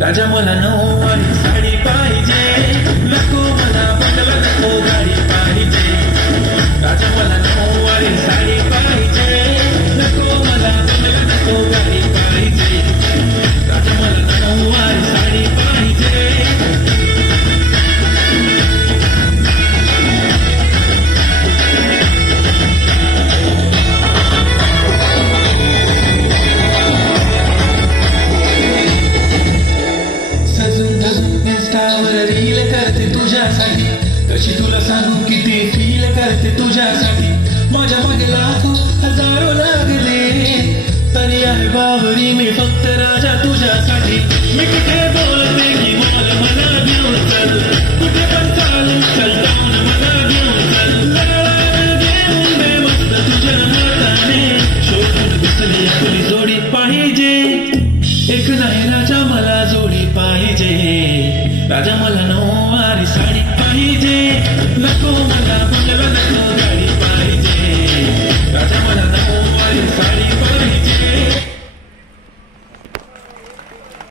राजा मला नऊवारी साडी पाहिजे, नको मला बंगला, नको गाडी पाहिजे. राजा मला नऊवारी साडी पाहिजे, नको मला बंगला, नको गाडी पाहिजे. राजा मला नऊवारी साडी पाहिजे. रील करते तुझ्यासाठी, कशी तुला सांगू किती फील करते तुझ्यासाठी. माझ्या मागे लाखो हजारो लागले, तरी आहे बावरी मी फक्त राजा तुझ्यासाठी. मी कुठे